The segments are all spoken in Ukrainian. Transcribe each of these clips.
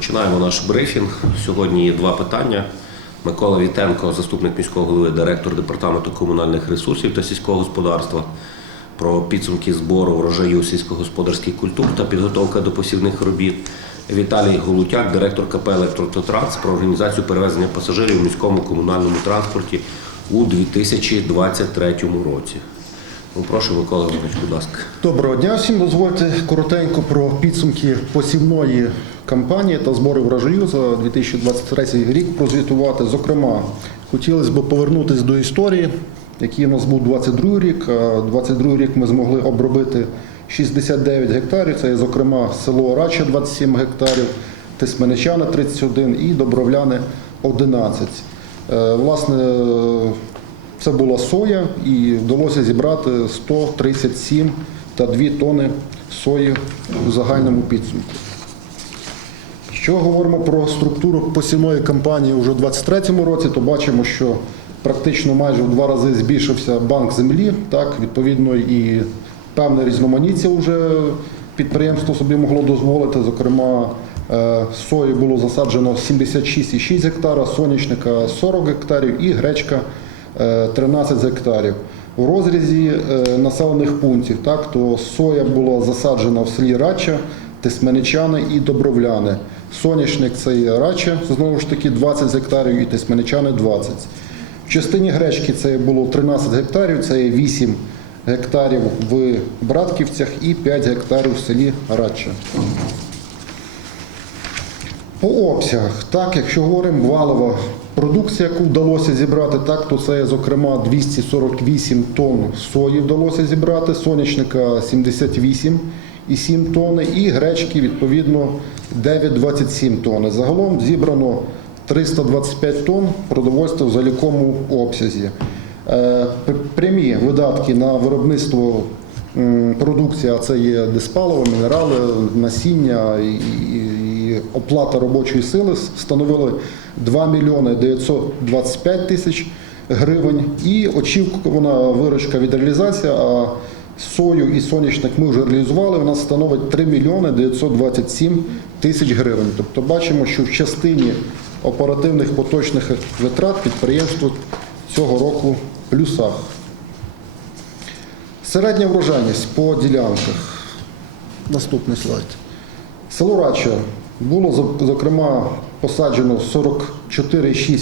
Починаємо наш брифінг. Сьогодні є два питання. Микола Вітенко, заступник міського голови, директор департаменту комунальних ресурсів та сільського господарства, про підсумки збору врожаю сільськогосподарських культур та підготовка до посівних робіт. Віталій Голутяк, директор КП «Електрототранс» про організацію перевезення пасажирів у міському комунальному транспорті у 2023 році. Прошу, Микола будь ласка. Доброго дня всім. Дозвольте коротенько про підсумки посівної кампанії та збори врожаю за 2023 рік прозвітувати. Зокрема, хотілося б повернутися до історії, який у нас був 22 рік. А 22 рік ми змогли обробити 69 гектарів. Це, зокрема, село Рача 27 гектарів, Тисменичани 31 і Добровляни 11. Е, Власне, це була соя і вдалося зібрати 137 та 2 тони сої у загальному підсумку. Що говоримо про структуру посівної кампанії вже у 2023 році, то бачимо, що практично майже в два рази збільшився банк землі. Так, відповідно, і певне різноманіття вже підприємство собі могло дозволити. Зокрема, е, сої було засаджено 76,6 гектара, сонячника 40 гектарів і гречка 13 гектарів. У розрізі е, населених пунктів, так, то соя була засаджена в селі Рача, Тисменичани і Добровляни. Соняшник це є Рача, знову ж таки 20 гектарів і Тисменичани 20. В частині гречки це було 13 гектарів, це є 8 гектарів в Братківцях і 5 гектарів в селі Рача. По обсягах, так, якщо говоримо валова продукція, яку вдалося зібрати, так, то це, зокрема, 248 тонн сої вдалося зібрати, сонячника 78,7 тонни і гречки, відповідно, 9,27 тонни. Загалом зібрано 325 тонн продовольства в заліковому обсязі. Е, Прямі видатки на виробництво продукції, а це є диспаливо, мінерали, насіння оплата робочої сили становили 2 мільйони 925 тисяч гривень. І очікувана виручка від реалізації, а сою і соняшник ми вже реалізували, вона становить 3 мільйони 927 тисяч гривень. Тобто бачимо, що в частині оперативних поточних витрат підприємство цього року в плюсах. Середня врожайність по ділянках. Наступний слайд. Село Рача було зокрема посаджено 44,6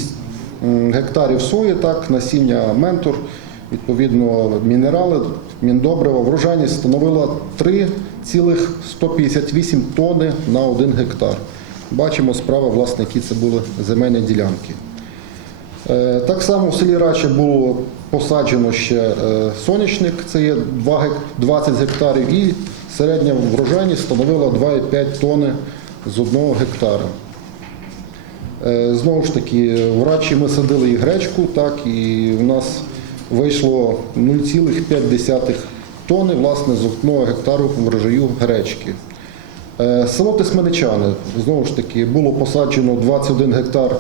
гектарів сої, так, насіння ментор, відповідно мінерали, міндобрива. Врожайність становила 3,158 тонни на 1 гектар. Бачимо справа, власне, які це були земельні ділянки. Е, Так само в селі Рача було посаджено ще е, сонячник, це є 20 гектарів, і середня врожайність становила 2,5 тонни з одного гектара. Е, Знову ж таки, в Рачі ми садили і гречку, так, і в нас вийшло 0,5 тонни власне, з одного гектару врожаю гречки. Е, Село Тисменичани, знову ж таки, було посаджено 21 гектар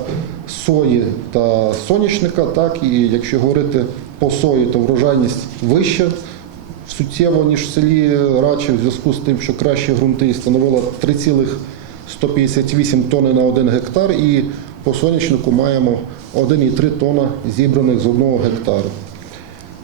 сої та соняшника. Так, і якщо говорити по сої, то врожайність вища суттєво, ніж в селі Рачі, в зв'язку з тим, що кращі ґрунти становила 3,158 тонни на 1 гектар, і по соняшнику маємо 1,3 тонна зібраних з одного гектару.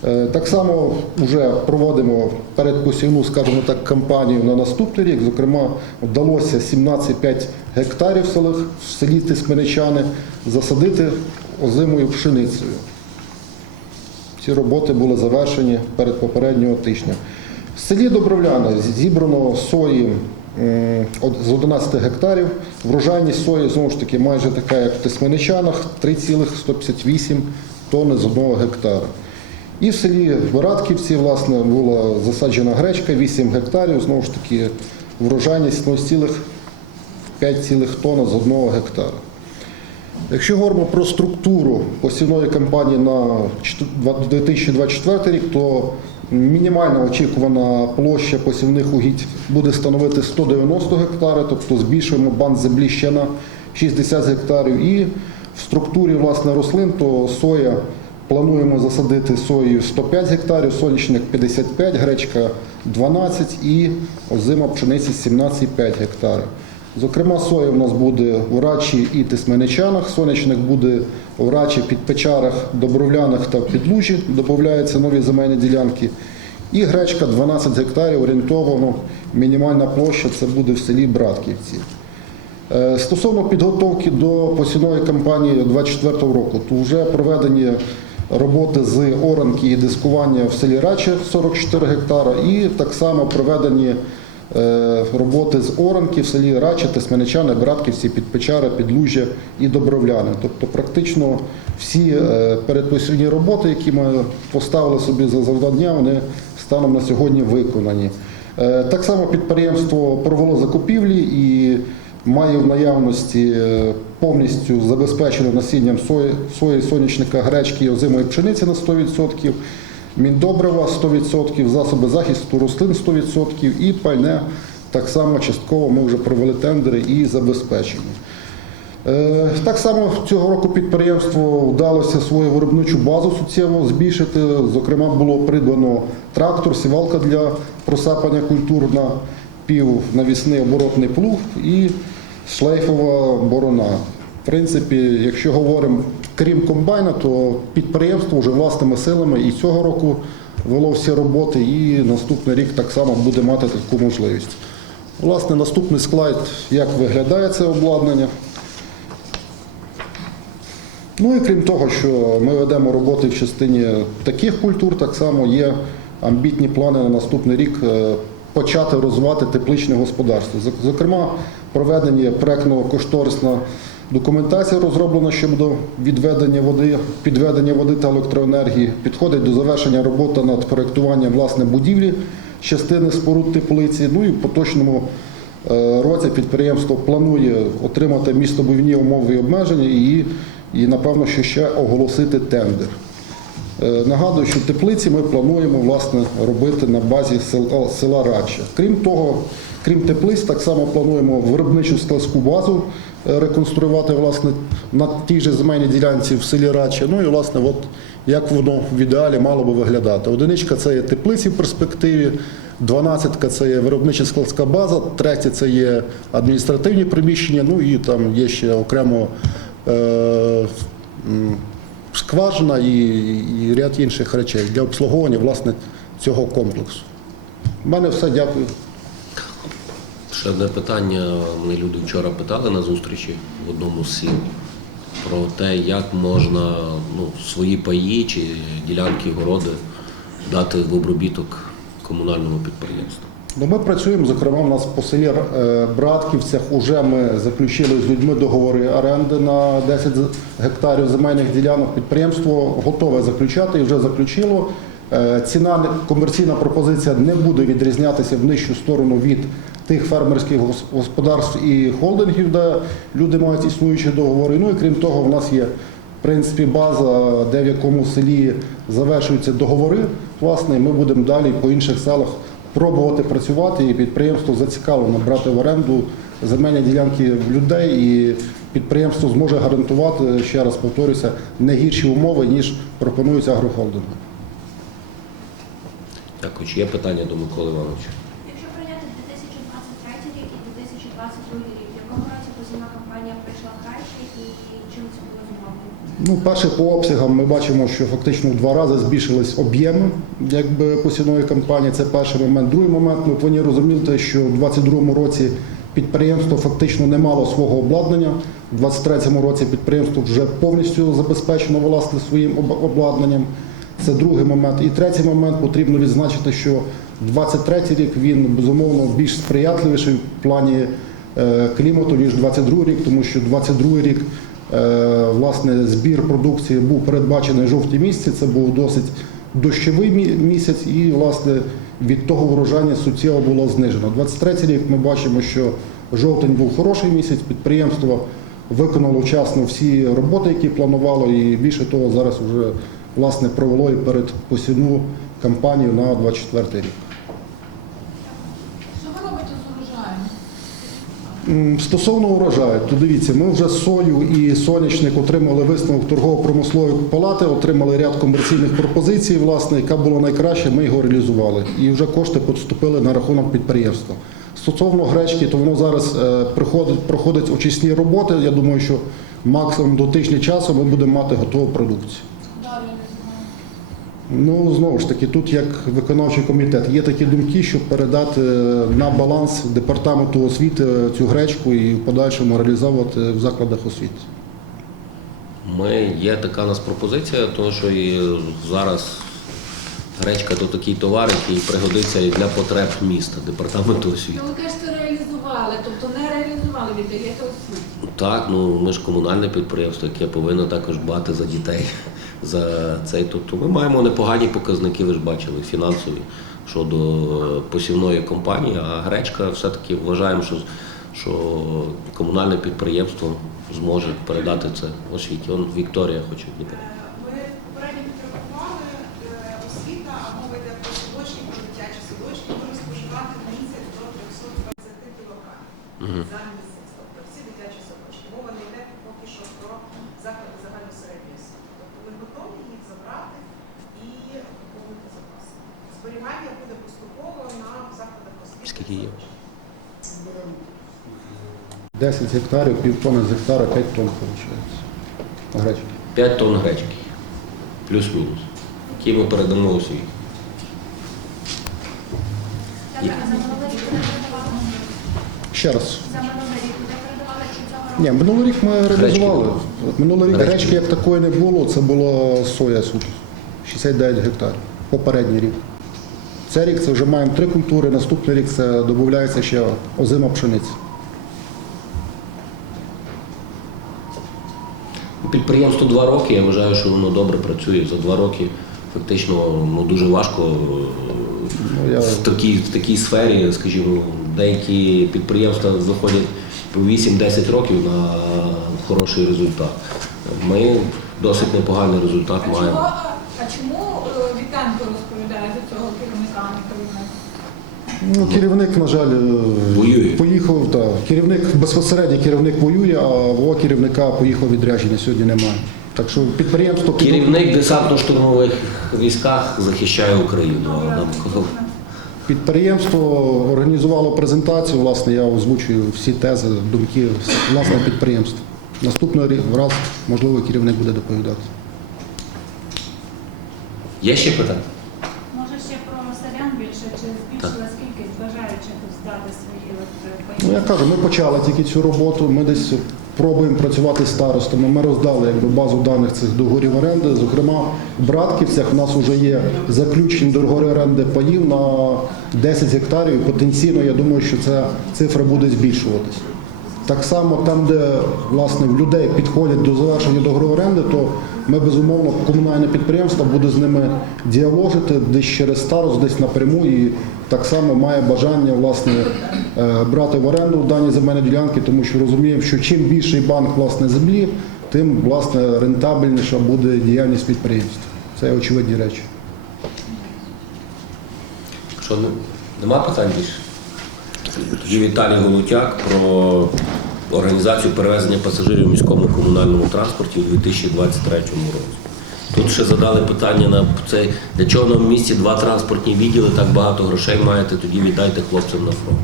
Е, Так само вже проводимо передпосівну, скажімо так, кампанію на наступний рік. Зокрема, вдалося 17,5 гектарів в селі Тисменичани засадити озимою пшеницею. Ці роботи були завершені перед попереднього тижня. В селі Добровляне зібрано сої з 11 гектарів. Врожайність сої знову ж таки майже така, як в Тисменичанах, 3,158 тонни з одного гектара. І в селі Виратківці власне, була засаджена гречка 8 гектарів, знову ж таки, врожайність 0,5 тонн з одного гектара. Якщо говоримо про структуру посівної кампанії на 2024 рік, то мінімальна очікувана площа посівних угідь буде становити 190 гектарів, тобто збільшуємо банк землі ще на 60 гектарів. І в структурі власне рослин, то соя плануємо засадити сою 105 гектарів, сонячник 55, гречка 12 і озима пшениці 17,5 гектарів. Зокрема, соя у нас буде у Рачі і Тисменичанах, сонячник буде у Рачі, Підпечарах, Добровлянах та Підлужі, додаються нові земельні ділянки. І гречка 12 гектарів орієнтовано, мінімальна площа це буде в селі Братківці. Е, Стосовно підготовки до посівної кампанії 2024 року, то вже проведені роботи з оранки і дискування в селі Рачі 44 гектара, і так само проведені роботи з оранки в селі Рачі, Тисменичани, Братківці, Підпечара, Підлужжя і Добровляни. Тобто практично всі е, передпосівні роботи, які ми поставили собі за завдання, вони станом на сьогодні виконані. Е, Так само підприємство провело закупівлі і має в наявності е, повністю забезпечене насінням сої, сої, сонячника, гречки озимої пшениці на 100%, міндобрива 100%, засоби захисту рослин 100% і пальне так само частково ми вже провели тендери і забезпечені. Е, Так само цього року підприємство вдалося свою виробничу базу суттєво збільшити. Зокрема, було придбано трактор, сівалка для просапання культур на півнавісний оборотний плуг і шлейфова борона. В принципі, якщо говоримо крім комбайна, то підприємство вже власними силами і цього року вело всі роботи, і наступний рік так само буде мати таку можливість. Власне, наступний слайд, як виглядає це обладнання. Ну і крім того, що ми ведемо роботи в частині таких культур, так само є амбітні плани на наступний рік е, почати розвивати тепличне господарство. Зокрема, проведення проектно-кошторисна документація розроблена щодо відведення води, підведення води та електроенергії. Підходить до завершення роботи над проектуванням власне будівлі частини споруд теплиці. Ну і в поточному е, році підприємство планує отримати містобудівні умови і обмеження і, і напевно, що ще оголосити тендер. Е, Нагадую, що теплиці ми плануємо власне робити на базі села, Радча. Крім того, крім теплиць, так само плануємо виробничу складську базу е, реконструювати власне на тій же земельній ділянці в селі Радча. Ну і власне, от як воно в ідеалі мало би виглядати. Одиничка це є теплиці в перспективі. Дванадцятка це є виробнича складська база, третя це є адміністративні приміщення, ну і там є ще окремо е, скважина і, і ряд інших речей для обслуговування власне цього комплексу. У мене все, дякую. Ще одне питання. Мене люди вчора питали на зустрічі в одному з сіл про те, як можна ну, свої паї чи ділянки городи дати в обробіток комунальному підприємству. Ну, ми працюємо, зокрема, у нас по селі е, Братківцях вже ми заключили з людьми договори оренди на 10 гектарів земельних ділянок. Підприємство готове заключати і вже заключило. Е, Ціна комерційна пропозиція не буде відрізнятися в нижчу сторону від тих фермерських господарств і холдингів, де люди мають існуючі договори. Ну і крім того, в нас є в принципі база, де в якому селі завершуються договори. Власне, ми будемо далі по інших селах пробувати працювати, і підприємство зацікавлено брати в оренду земельні ділянки людей, і підприємство зможе гарантувати, ще раз повторюся, не гірші умови, ніж пропонується агрохолдингу. Дякую. Є питання до Миколи Івановича? Якщо прийняти 2023 рік і 2022 рік, в якому році посівна і чим це було? Ну, перше по обсягам ми бачимо, що фактично в два рази збільшились об'єми якби, посівної кампанії. Це перший момент. Другий момент ми повинні розуміти, що в 2022 році підприємство фактично не мало свого обладнання. У 2023 році підприємство вже повністю забезпечено власне своїм обладнанням. Це другий момент. І третій момент потрібно відзначити, що 23 рік він безумовно більш сприятливіший в плані клімату, ніж 22 рік, тому що 22 рік е, власне збір продукції був передбачений жовті місяці. Це був досить дощовий місяць, і власне від того врожання суттєво було знижено. 23 рік ми бачимо, що жовтень був хороший місяць. Підприємство виконало вчасно всі роботи, які планувало, і більше того, зараз вже власне провело і перед посівну кампанію на 24 рік. Що ви робите з урожаєм? М, Стосовно урожаю, то дивіться, ми вже сою і соняшник отримали висновок торгово-промислової палати, отримали ряд комерційних пропозицій, власне, яка була найкраща, ми його реалізували. І вже кошти поступили на рахунок підприємства. Стосовно гречки, то воно зараз е, приходить, проходить очисні роботи. Я думаю, що максимум до тижня часу ми будемо мати готову продукцію. Ну, знову ж таки, тут як виконавчий комітет є такі думки, щоб передати на баланс департаменту освіти цю гречку і в подальшому реалізовувати в закладах освіти. Ми є така у нас пропозиція, тому що і зараз гречка то такий товар, який пригодиться і для потреб міста, департаменту освіти. Ну, ви кажете, реалізували, тобто не реалізували, віддаєте освіту. Так, ну ми ж комунальне підприємство, яке повинно також дбати за дітей. За цей. Тобто ми маємо непогані показники, ви ж бачили, фінансові щодо е, посівної компанії, а гречка все-таки вважаємо, що, що комунальне підприємство зможе передати це освіті. Он Вікторія хоче дітей. Ми попередньо підрахували е, освіта, а мова йде про садочки, про дитячі садочки, може споживати в місяць до 320 кілограмів за місяць. Тобто всі дитячі садочки. Мова не йде поки що про заклади загальної середньої освіти. Тобто ми готові їх забрати і поповнити запаси. Зберігання буде поступово на закладах освіти. Скільки є? 10 гектарів, півтони з гектара, 5 тонн виходить. Гречки. 5 тонн гречки, плюс-мінус, які ми передамо не передавали? Ще раз. За минулий рік не передавали чи? Ні, минулий рік ми реалізували. Минулий рік Гречки. як такої не було, це була соя суто. 69 гектарів. Попередній рік. Цей рік це вже маємо три культури, наступний рік це додається ще озима пшениця. Підприємство два роки, я вважаю, що воно добре працює. За два роки фактично ну, дуже важко е, Ну, я- в, такій, в такій сфері, скажімо, деякі підприємства заходять по 8-10 років на хороший результат. Ми досить непоганий результат маємо. а чому е, Вітенко розповідає за цього керівника, а не керівник? Ну, керівник, на жаль, е, Воює. поїхав. Так. Керівник безпосередньо керівник воює, а в керівника поїхав відрядження сьогодні немає. Так що підприємство під- Керівник десантно-штурмових військах захищає Україну. а нам Підприємство організувало презентацію. Власне, я озвучую всі тези, думки власне підприємства. Наступний рі- раз, можливо, керівник буде доповідати. Є ще питання? Може ще про селян більше, чи збільшилась кількість бажаючих здати свої от е, Ну, я кажу, ми почали тільки цю роботу. Ми десь пробуємо працювати з старостами. Ми роздали якби, базу даних цих договорів оренди. Зокрема, в Братківцях у нас вже є заключені договори оренди паїв на 10 гектарів. І потенційно, я думаю, що ця цифра буде збільшуватись. Так само там, де власне людей підходять до завершення договору оренди, то ми безумовно комунальне підприємство буде з ними діаложити десь через старост, десь напряму, і так само має бажання власне е, брати в оренду дані земельні ділянки, тому що розуміємо, що чим більший банк власне землі, тим власне рентабельніша буде діяльність підприємства. Це очевидні речі. Що нема питань більше? Тоді Віталій Голутяк про організацію перевезення пасажирів в міському комунальному транспорті у 2023 році. Тут ще задали питання на це, для чого нам в місті два транспортні відділи, так багато грошей маєте, тоді віддайте хлопцям на фронт.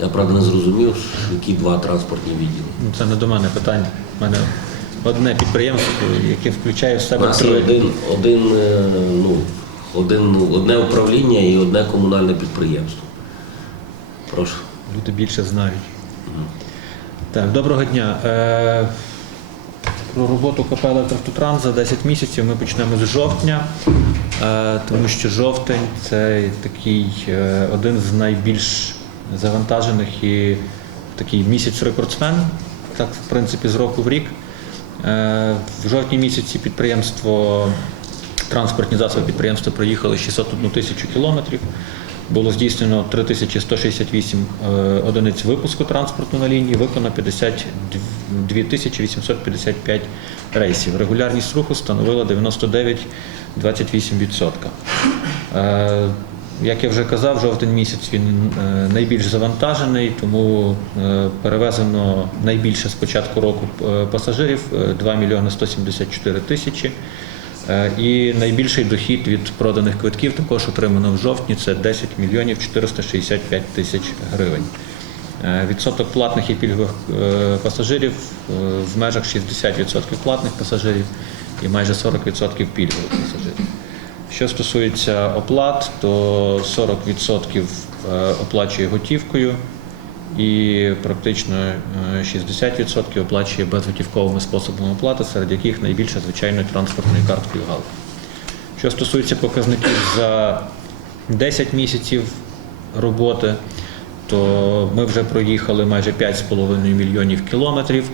Я правда не зрозумів, які два транспортні відділи. Ну, Це не до мене питання. У мене одне підприємство, яке включає в У себе нас є три. один, один, е, ну, один, одне управління і одне комунальне підприємство. Прошу. Люди більше знають. Так, доброго дня. Про роботу КП «Електроавтотранс» за 10 місяців ми почнемо з жовтня, е, тому що жовтень це такий е, один з найбільш завантажених і такий місяць-рекордсмен, так в принципі з року в рік. Е, в жовтні місяці підприємство, транспортні засоби підприємства проїхали 601 тисячу кілометрів. Було здійснено 3168 е, одиниць випуску транспорту на лінії, виконано 52 тисячі 855 рейсів. Регулярність руху становила 99,28%. Е, Як я вже казав, жовтень місяць він е, найбільш завантажений, тому перевезено найбільше з початку року пасажирів е, 2 мільйони 174 тисячі. Е, І найбільший дохід від проданих квитків також отримано в жовтні це 10 мільйонів 465 тисяч гривень. Е, Відсоток платних і пільгових е, пасажирів в межах 60% платних пасажирів і майже 40% пільгових пасажирів. Що стосується оплат, то 40% е, оплачує готівкою і практично е, 60% оплачує безготівковими способами оплати, серед яких найбільше звичайною транспортною карткою ГАЛ. Що стосується показників за 10 місяців роботи, то ми вже проїхали майже 5,5 мільйонів кілометрів,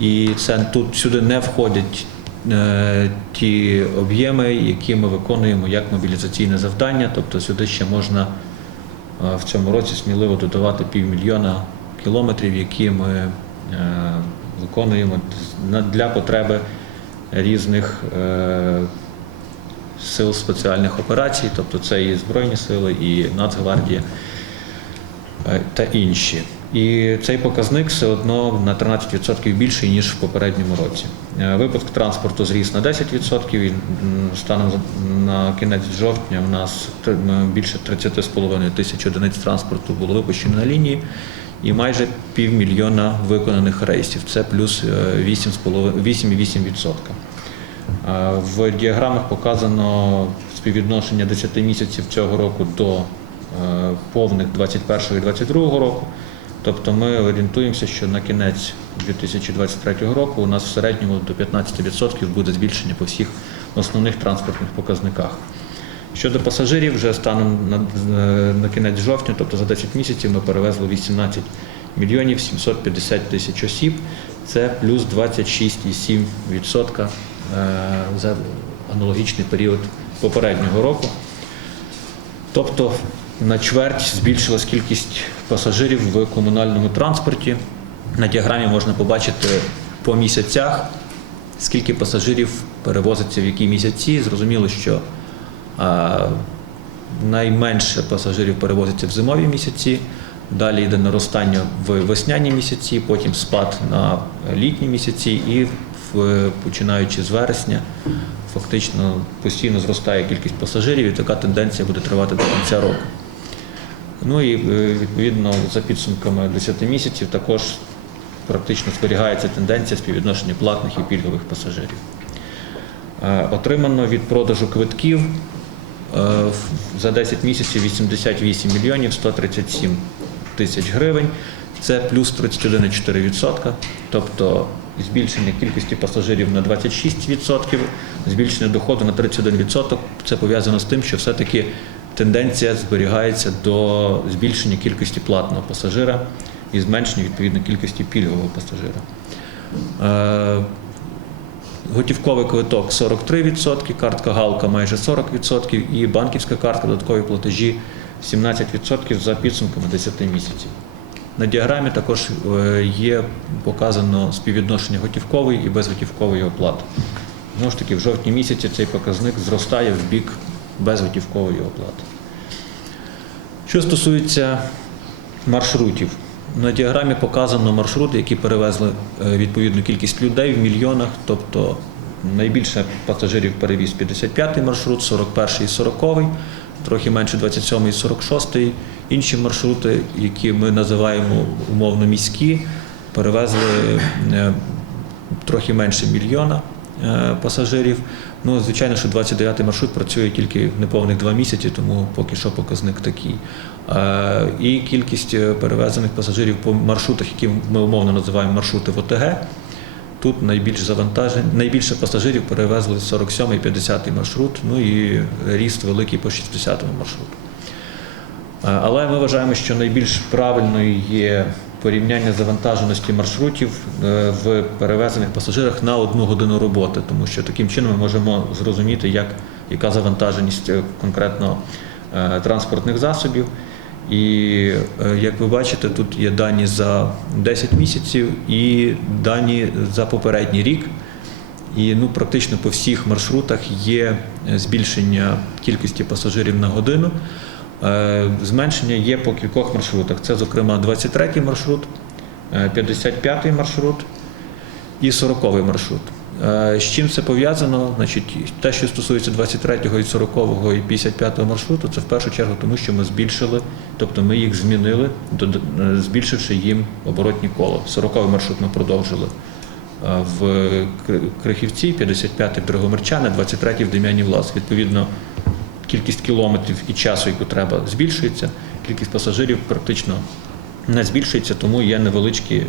і це тут сюди не входять е, ті об'єми, які ми виконуємо як мобілізаційне завдання. Тобто сюди ще можна е, в цьому році сміливо додавати півмільйона кілометрів, які ми е, виконуємо для потреби різних е, сил спеціальних операцій, тобто це і Збройні сили, і Нацгвардія е, та інші. І цей показник все одно на 13% більший, ніж в попередньому році. Е, Випуск транспорту зріс на 10%, і станом на кінець жовтня у нас більше 30,5 тисяч одиниць транспорту було випущено на лінії, і майже півмільйона виконаних рейсів. Це плюс е, 8,5 8,8%. Е, В діаграмах показано співвідношення 10 місяців цього року до е, повних 21 і 22 року. Тобто ми орієнтуємося, що на кінець 2023 року у нас в середньому до 15% буде збільшення по всіх основних транспортних показниках. Щодо пасажирів, вже станом на, е, кінець жовтня, тобто за 10 місяців, ми перевезли 18 мільйонів 750 тисяч осіб. Це плюс 26,7% е, за аналогічний період попереднього року. Тобто на чверть збільшилась кількість пасажирів в комунальному транспорті. На діаграмі можна побачити по місяцях, скільки пасажирів перевозиться в які місяці. Зрозуміло, що найменше пасажирів перевозиться в зимові місяці, далі йде наростання в весняні місяці, потім спад на літні місяці і в, починаючи з вересня фактично постійно зростає кількість пасажирів, і така тенденція буде тривати до кінця року. Ну і е, відповідно за підсумками 10 місяців також практично зберігається тенденція співвідношення платних і пільгових пасажирів. Е, Отримано від продажу квитків е, за 10 місяців 88 мільйонів 137 тисяч гривень. Це плюс 31,4%, тобто збільшення кількості пасажирів на 26%, збільшення доходу на 31%. Це пов'язано з тим, що все-таки тенденція зберігається до збільшення кількості платного пасажира і зменшення відповідно кількості пільгового пасажира. Е, Готівковий квиток 43%, картка Галка майже 40% і банківська картка додаткові платежі 17% за підсумками 10 місяців. На діаграмі також е, є показано співвідношення готівкової і безготівкової оплати. Знову ж таки, в жовтні місяці цей показник зростає в бік безготівкової оплати. Що стосується маршрутів, на діаграмі показано маршрути, які перевезли е, відповідну кількість людей в мільйонах, тобто найбільше пасажирів перевіз 55-й маршрут, 41-й і 40-й, трохи менше 27-й і 46-й. Інші маршрути, які ми називаємо умовно міські, перевезли е, трохи менше мільйона е, пасажирів. Ну, звичайно, що 29-й маршрут працює тільки неповних два місяці, тому поки що показник такий. Е, І кількість е, перевезених пасажирів по маршрутах, які ми умовно називаємо маршрути в ОТГ. Тут найбільш завантажень, найбільше пасажирів перевезли 47-й, 50-й маршрут, ну і ріст великий по 60-му маршруту. Е, Але ми вважаємо, що найбільш правильною є порівняння завантаженості маршрутів е, в перевезених пасажирах на одну годину роботи, тому що таким чином ми можемо зрозуміти, як, яка завантаженість е, конкретно е, транспортних засобів. І як ви бачите, тут є дані за 10 місяців і дані за попередній рік. І ну, практично по всіх маршрутах є збільшення кількості пасажирів на годину. Е, Зменшення є по кількох маршрутах. Це, зокрема, 23-й маршрут, е, 55-й маршрут і 40-й маршрут. Е, З чим це пов'язано? Значить, те, що стосується 23-го і 40-го і 55-го маршруту, це в першу чергу тому, що ми збільшили, тобто ми їх змінили, е, збільшивши їм оборотні коло. 40-й маршрут ми продовжили е, в Крихівці, 55-й в Драгомирчане, 23-й в Дем'яні Влас. Відповідно, кількість кілометрів і часу, яку треба, збільшується, кількість пасажирів практично не збільшується, тому є невеличкі е,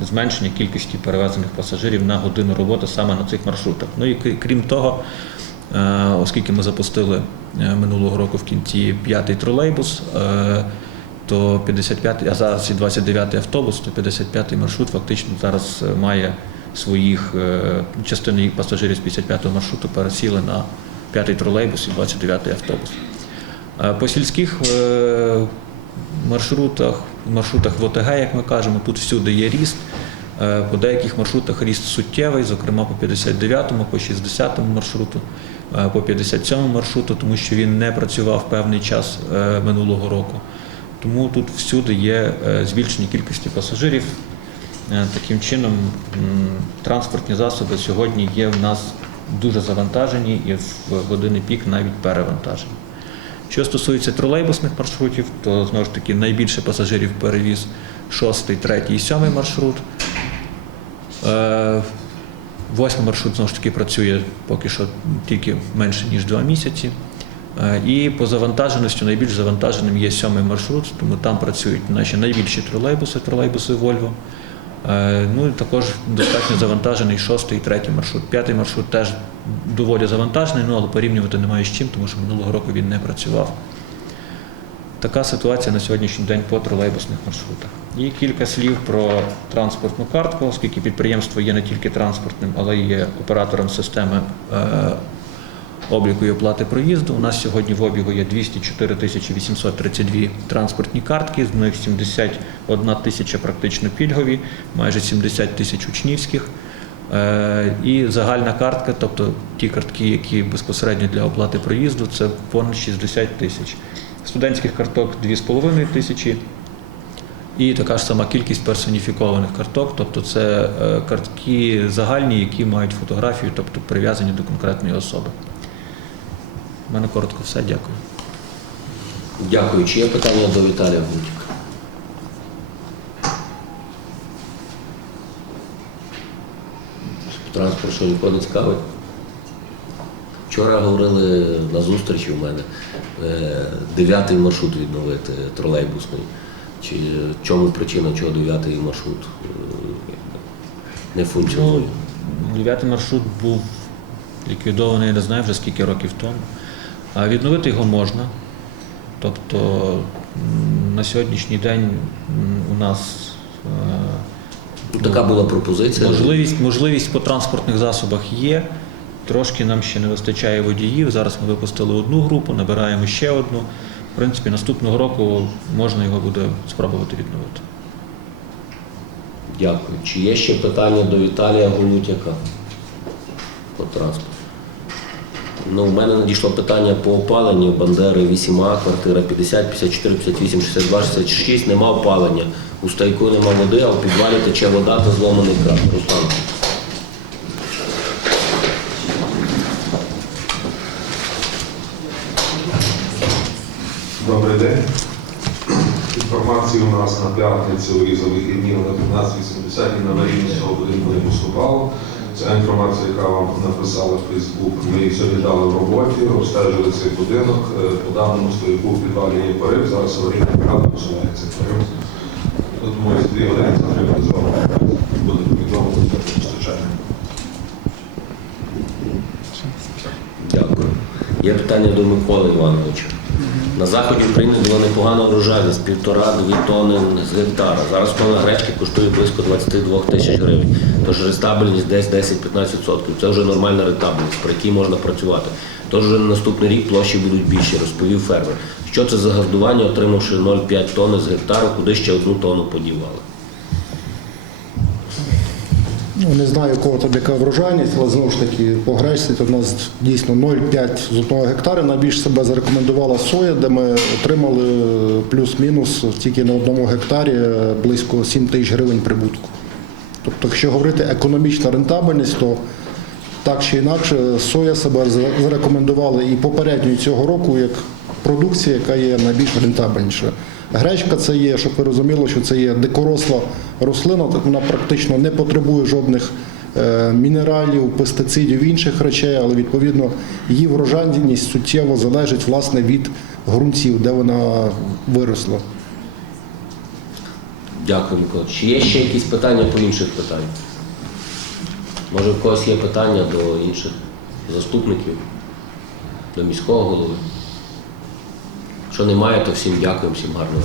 зменшення кількості перевезених пасажирів на годину роботи саме на цих маршрутах. Ну і крім того, е, оскільки ми запустили е, минулого року в кінці п'ятий тролейбус, то 55, а зараз і 29 автобус, то 55 маршрут фактично зараз має своїх частину їх пасажирів з 55 маршруту пересіли на п'ятий тролейбус і 29 автобус. Е, По сільських е, маршрутах, маршрутах в ОТГ, як ми кажемо, тут всюди є ріст. Е, По деяких маршрутах ріст суттєвий, зокрема по 59-му, по 60-му маршруту, по 57-му маршруту, тому що він не працював певний час минулого року. Тому тут всюди є збільшення кількості пасажирів. Таким чином, транспортні засоби сьогодні є в нас дуже завантажені і в години пік навіть перевантажені. Що стосується тролейбусних маршрутів, то знову ж таки найбільше пасажирів перевіз 6, 3 і 7 маршрут. Е, Восьмий маршрут знову ж таки працює поки що тільки менше ніж 2 місяці. Е, І по завантаженості найбільш завантаженим є сьомий маршрут, тому там працюють наші найбільші тролейбуси, тролейбуси Volvo. Е, Ну і також достатньо завантажений шостий і третій маршрут. П'ятий маршрут теж доволі завантажений, ну але порівнювати немає з чим, тому що минулого року він не працював. Така ситуація на сьогоднішній день по тролейбусних маршрутах. І кілька слів про транспортну картку, оскільки підприємство є не тільки транспортним, але й є оператором системи е, обліку і оплати проїзду. У нас сьогодні в обігу є 204 тисячі 832 транспортні картки, з них 71 тисяча практично пільгові, майже 70 тисяч учнівських. Е, І загальна картка, тобто ті картки, які безпосередньо для оплати проїзду, це понад 60 тисяч. Студентських карток 2,5 тисячі. І така ж сама кількість персоніфікованих карток, тобто це е, картки загальні, які мають фотографію, тобто прив'язані до конкретної особи. У мене коротко все, дякую. Дякую. Чи є питання до Віталія Гутіка? Транспорт, що нікого не цікавить? Вчора говорили на зустрічі в мене е, дев'ятий маршрут відновити тролейбусний. Чи в чому причина, чого дев'ятий маршрут е, не функціонує? Ну, дев'ятий маршрут був ліквідований, я не знаю вже скільки років тому. А відновити його можна. Тобто на сьогоднішній день у нас е, Ну, Така була пропозиція. Можливість, можливість по транспортних засобах є. Трошки нам ще не вистачає водіїв. Зараз ми випустили одну групу, набираємо ще одну. В принципі, наступного року можна його буде спробувати відновити. Дякую. Чи є ще питання до Віталія Голутяка по транспорту? Ну, в мене надійшло питання по опаленню Бандери 8А, квартира 50, 54, 58, 62, 66. Нема опалення. У стайку нема води, а в підвалі тече вода та зломаний кран. Руслан. Добрий день. Інформація у нас на п'ятницю і за вихідні на 15.80 і на будинку не поступало. Ця інформація, яка вам написала в Фейсбук, ми її сьогодні дали в роботі, обстежили цей будинок. Е, По даному стояку в підвалі є порив, зараз аварійна бригада посувається порив. Я Думаю, за дві години це реалізовано. Буде повідомлено про постачання. Дякую. Є питання до Миколи Івановича. На заході України була непогана врожайність, півтора-дві тонни з гектара. Зараз тонна гречки коштує близько 22 тисяч гривень. Тож рентабельність десь 10-15%. Це вже нормальна рентабельність, при якій можна працювати. Тож вже на наступний рік площі будуть більші, розповів фермер. Що це за газдування, отримавши 0,5 тонни з гектару, куди ще одну тонну подівали? Ну, не знаю, кого там яка врожайність, але знову ж таки по гречці то в нас дійсно 0,5 з одного гектара. Найбільш себе зарекомендувала соя, де ми отримали плюс-мінус тільки на одному гектарі близько 7 тисяч гривень прибутку. Тобто, якщо говорити економічна рентабельність, то так чи інакше соя себе зарекомендувала і попередньо цього року як продукція, яка є найбільш рентабельніша. Гречка це є, щоб ви розуміли, що це є дикоросла рослина, так вона практично не потребує жодних е, мінералів, пестицидів, інших речей, але відповідно її врожайність суттєво залежить власне від ґрунтів, де вона виросла. Дякую, Микола. Чи є ще якісь питання по інших питань? Може, в когось є питання до інших заступників, до міського голови? Якщо немає, то всім дякую, всім гарного.